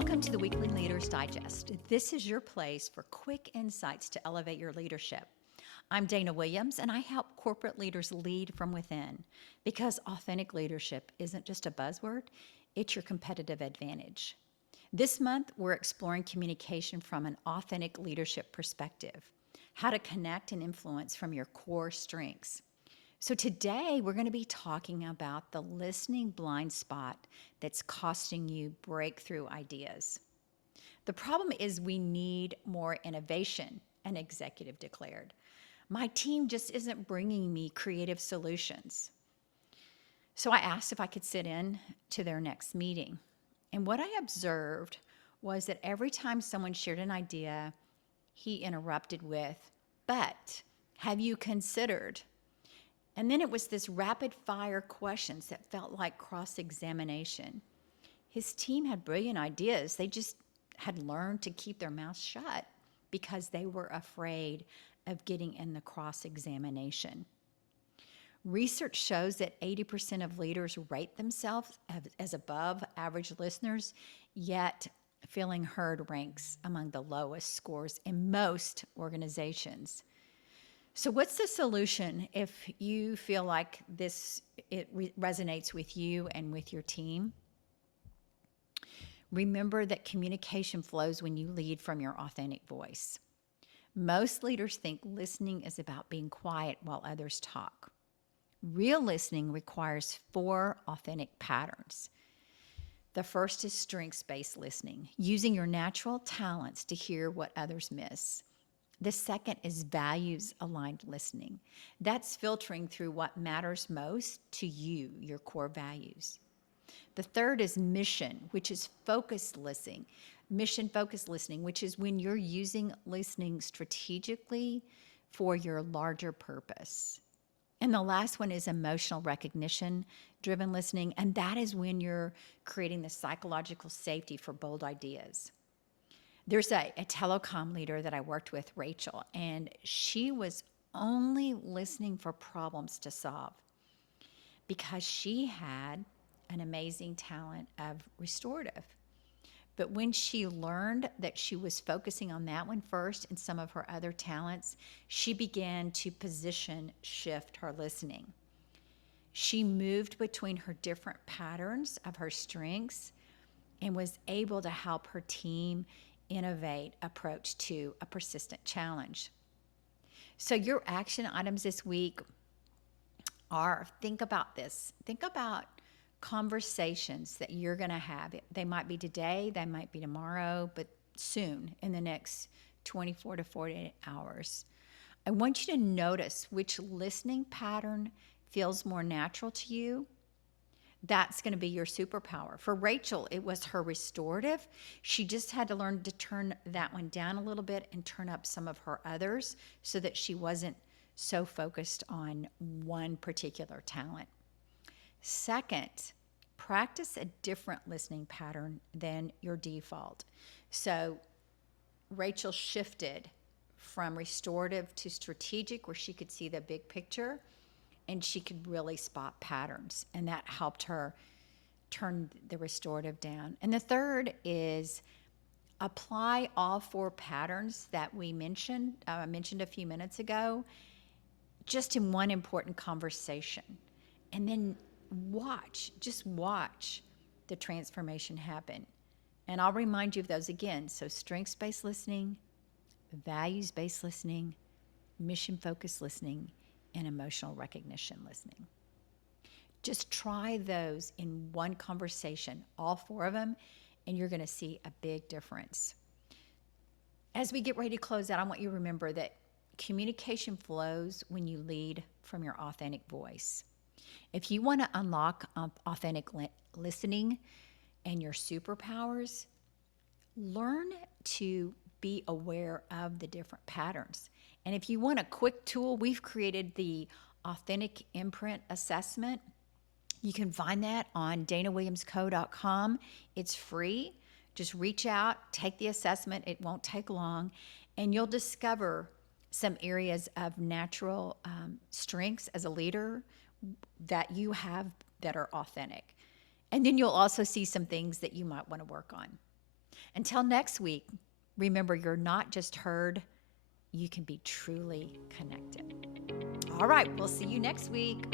Welcome to the Weekly Leaders Digest. This is your place for quick insights to elevate your leadership. I'm Dana Williams, and I help corporate leaders lead from within because authentic leadership isn't just a buzzword, it's your competitive advantage. This month, we're exploring communication from an authentic leadership perspective, how to connect and influence from your core strengths. So today, we're going to be talking about the listening blind spot that's costing you breakthrough ideas. The problem is we need more innovation, an executive declared. My team just isn't bringing me creative solutions. So I asked if I could sit in to their next meeting. And what I observed was that every time someone shared an idea, he interrupted with, "But have you considered?" And then it was this rapid fire questions that felt like cross-examination. His team had brilliant ideas. They just had learned to keep their mouths shut because they were afraid of getting in the cross-examination. Research shows that 80% of leaders rate themselves as above average listeners, yet feeling heard ranks among the lowest scores in most organizations. So what's the solution if you feel like it resonates with you and with your team? Remember that communication flows when you lead from your authentic voice. Most leaders think listening is about being quiet while others talk. Real listening requires 4 authentic patterns. The first is strengths-based listening, using your natural talents to hear what others miss. The second is values-aligned listening. That's filtering through what matters most to you, your core values. The third is mission, which is focused listening. Mission-focused listening, which is when you're using listening strategically for your larger purpose. And the last one is emotional recognition-driven listening, and that is when you're creating the psychological safety for bold ideas. There's a telecom leader that I worked with, Rachel, and she was only listening for problems to solve because she had an amazing talent of restorative. But when she learned that she was focusing on that one first and some of her other talents, she began to position shift her listening. She moved between her different patterns of her strengths and was able to help her team innovate approach to a persistent challenge. So your action items this week are, think about this. Think about conversations that you're going to have. They might be today, they might be tomorrow, but soon in the next 24 to 48 hours. I want you to notice which listening pattern feels more natural to you. That's going to be your superpower. For Rachel, it was her restorative. She just had to learn to turn that one down a little bit and turn up some of her others so that she wasn't so focused on one particular talent. Second, practice a different listening pattern than your default. So Rachel shifted from restorative to strategic, where she could see the big picture and she could really spot patterns, and that helped her turn the restorative down. And the third is apply all 4 patterns that we mentioned a few minutes ago, just in one important conversation. And then just watch the transformation happen. And I'll remind you of those again. So strengths-based listening, values-based listening, mission-focused listening, and emotional recognition listening. Just try those in one conversation, all 4 of them, and you're going to see a big difference. As we get ready to close out, I want you to remember that communication flows when you lead from your authentic voice. If you want to unlock authentic listening and your superpowers, learn to be aware of the different patterns. And if you want a quick tool, we've created the Authentic Imprint Assessment. You can find that on danawilliamsco.com. It's free. Just reach out, take the assessment. It won't take long. And you'll discover some areas of natural strengths as a leader that you have that are authentic. And then you'll also see some things that you might want to work on. Until next week, remember you're not just heard, you can be truly connected. All right, we'll see you next week.